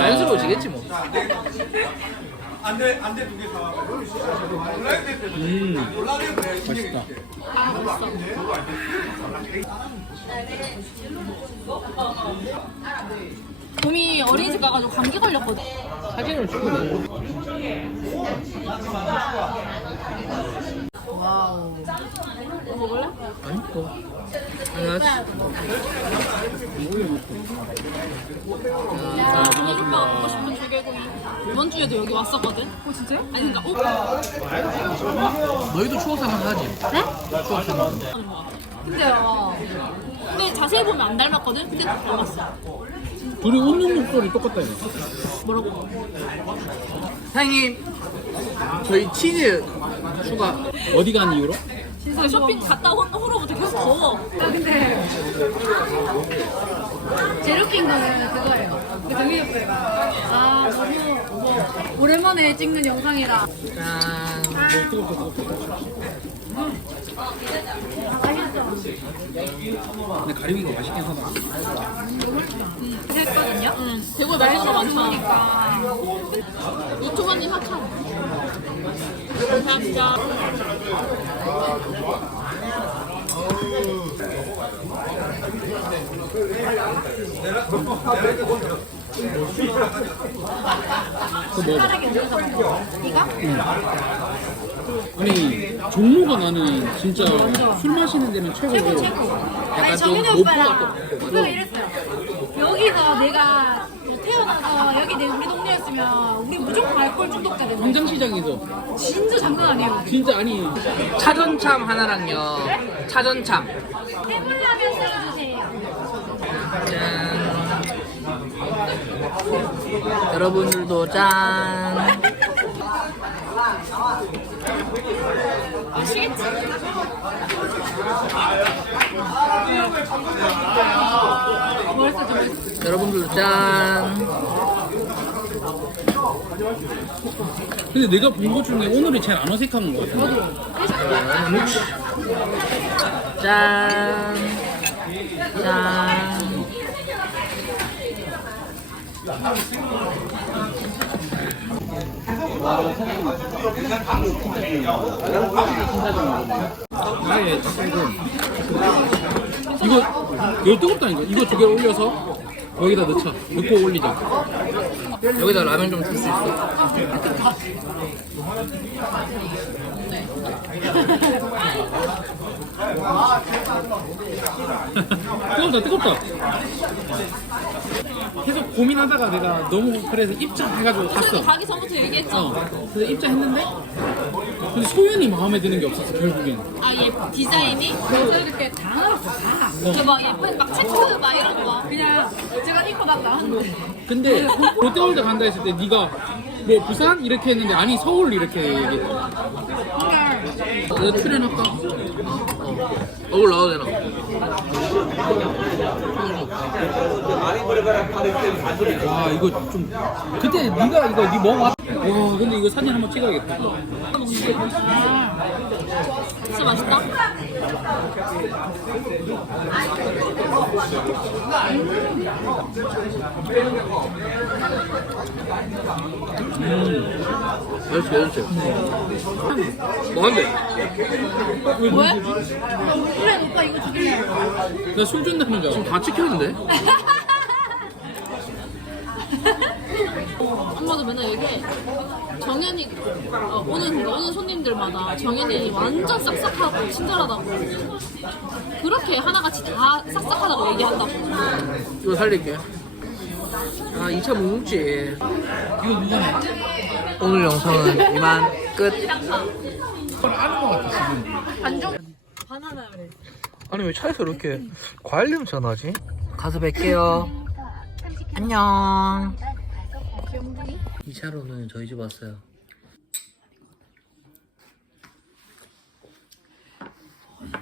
자연스러워지겠지 뭐. 음, 맛있다. 봄이 어린이집 가가지고 감기 걸렸거든. 사진을 찍으면 와우. 뭐 먹을래? 아니 또 하나씩. 야, 오늘 오빠 먹고 싶은 조개구이. 이번 주에도 여기 왔었거든. 어 진짜요? 아니 그러니까 오빠. 너희도 추억 생각 하지? 네? 추억 생각. 근데요. 근데 자세히 보면 안 닮았거든. 근데 다 닮았어. 둘이 웃는 목소리 똑같다 이거. 뭐라고? 사장님, 저희 치즈 추가. 어디 간 이유로? 진짜 쇼핑 갔다 온 후로부터 계속 더워. 아 근데 웃긴 거는 그거예요. 그 정희 오빠가 아 너무 뭐 오랜만에 찍는 영상이라 짠. 근데 가리비가 맛있긴 하다. 했거든요. 응. 맛있는 거 많잖아. 유튜버님 하참. 감사합니다. 아니 종로가 나는 진짜 술 마시는 데는 최고고. 최고. 아니 약간 좀 오빠랑 같고. 오빠가 이랬어요. 여기서 내가 뭐 태어나서 여기 내 우리 동네였으면 우리 무조건 알코올 중독자 되는 광장시장에서 진짜 장난 아니에요. 진짜 아니 차전참 하나랑요. 차전참. 해물라면 썰어주세요. 짠. 여러분들도 짠. 아시겠지? 멋있어, 멋있어. 여러분들도 짠. 근데 내가 본 것 중에 오늘이 제일 안 어색한 것 같아. 짠. 짠. 아예 지금 이거 이거 뜨겁다니까 이거 두 개 올려서 여기다 넣자 넣고 올리자 여기다 라면 좀 줄 수 있어 뜨겁다 뜨겁다 계속 고민하다가 내가 너무 그래서 입장해가지고 그래도 갔어 가기 전부터 얘기했죠. 어 그래서 입장했는데 근데 소연이 마음에 드는 게 없었어 결국엔 아, 얘 디자인이? 그래서 이렇게 다. 저막 예쁜 막 체크 막 이런 거. 그냥 제가 입고 나가 하는데. 근데 롯데월드 간다 했을 때 네가 뭐 부산 이렇게 했는데 아니 서울 이렇게 얘기해. 내가 출연할까? 어. 얼굴 나와도 되나? 와 이거 좀 그때 네가 이거 네 먹어. 와 근데 이거 사진 한번 찍어야겠다. 진짜 맛있다. 열쇠 열쇠. 뭐한데? 뭐야? 그래, 오빠 이거 주길래. 나술 준다는 줄 알아. 다 찍혔는데? 엄마도 맨날 얘기해. 정연이 어, 오는 오는 손님들마다 정연이 완전 싹싹하고 친절하다고. 그렇게 하나같이 다 싹싹하다고 얘기한다고. 이거 살릴게. 아 2차 못 먹지. 이거 누구네? 오늘 영상은 이만 끝. 끝. 바나나 그래. 아니 왜 차에서 이렇게 과일 냄새가 나지? 가서 뵐게요. 안녕. 이 차로는 저희 집 왔어요.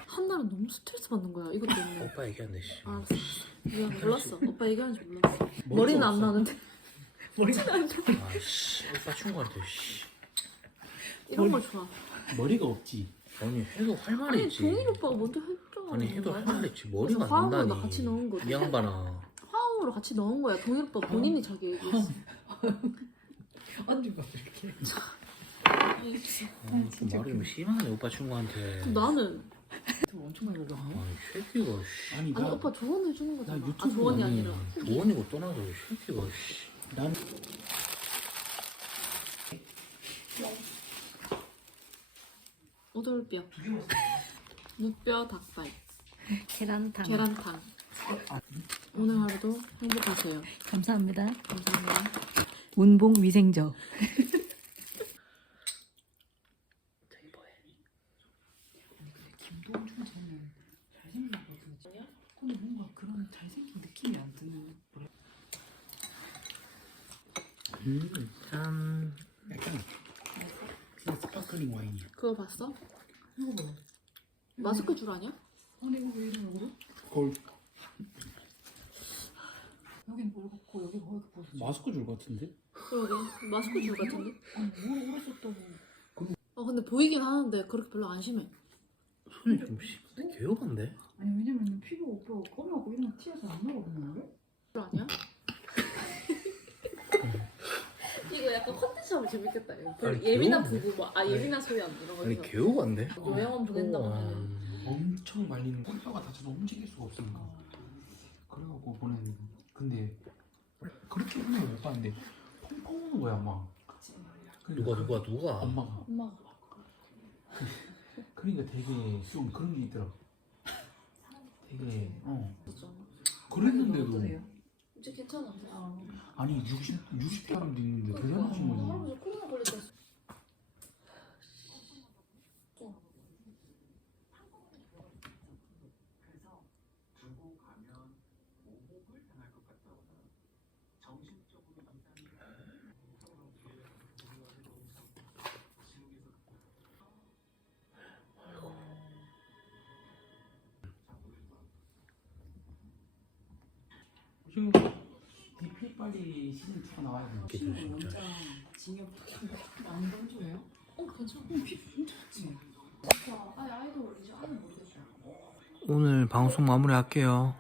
한나는 너무 스트레스 받는 거야. 이것 때문에. 오빠 얘기한대 씨. 알았어. 미안 몰랐어. 오빠 얘기하는지 몰랐어. 머리는 안 나는데 아씨 오빠 친구한테 씨. 이런 거 좋아. 머리가 없지. 아니 해도 할 말이 아니 있지. 동일 오빠가 먼저 했잖아. 아니 해도 할 말이 있지. 머리가 안 화음으로. 나 같이 넣은 거지. 이 양반아. 화음으로 같이 넣은 거야. 동일 오빠 본인이 자기 얘기했어. 아, 좀 말이 좀 심하네 오빠 친구한테. 나는 아니 새끼가 씨. 아니 아니 나 오빠 조언해 주는 거잖아. 나 아 유튜브 조언이 아니, 아니라. 조언이고 떠나서 새끼가 씨. 난 오돌뼈. 무뼈 닭발. 계란탕. 계란탕. 오늘 하루도 행복하세요. 감사합니다. 감사합니다. 문봉 위생저. 음, 짠. 약간 그냥 스파클링 와인이야. 그거 봤어? 마스크 줄 아니야? 걸 여긴 뭘 갖고 여기 거기 벗어 마스크 줄 같은데? 그러게 마스크 줄 같은데? 뭘 오랬었다고 아 근데 보이긴 하는데 그렇게 별로 안 심해. 손이 좀 씨. 개요반데? 아니 왜냐면 피부 오빠가 검하고 이런 티에서 안 나거든요 아니야? 이거 약간 컨텐츠 하면 재밌겠다. 이거. 별 아니, 예민한 귀여운데? 부부 막, 아 예민한 소연 이런 거 아니 해서 개요반데? 요양원 보낸다고 하면 엄청 말리는 거. 뼈가 다쳐서 움직일 수가 없으니까. 그래갖고 보내는 거. 근데 그렇게 보내 못 봤는데 펑펑 오는 거야 막. 누가 누가 누가? 엄마가. 엄마 그러니까 되게 좀 그런 게 있더라. 되게 어 어쩌나. 그랬는데도 어떠세요? 이제 괜찮아. 아니 60 60 사람도 있는데 대단하신 거지. 할아버지 코로나 걸렸다. 했어. 지금 DP 빨리 시즌 2가 나와야 돼. 진짜. 원장 징역 안 던져요? 어 괜찮아. 아니 아이돌 이제 아는 모르겠어. 오늘 방송 마무리할게요.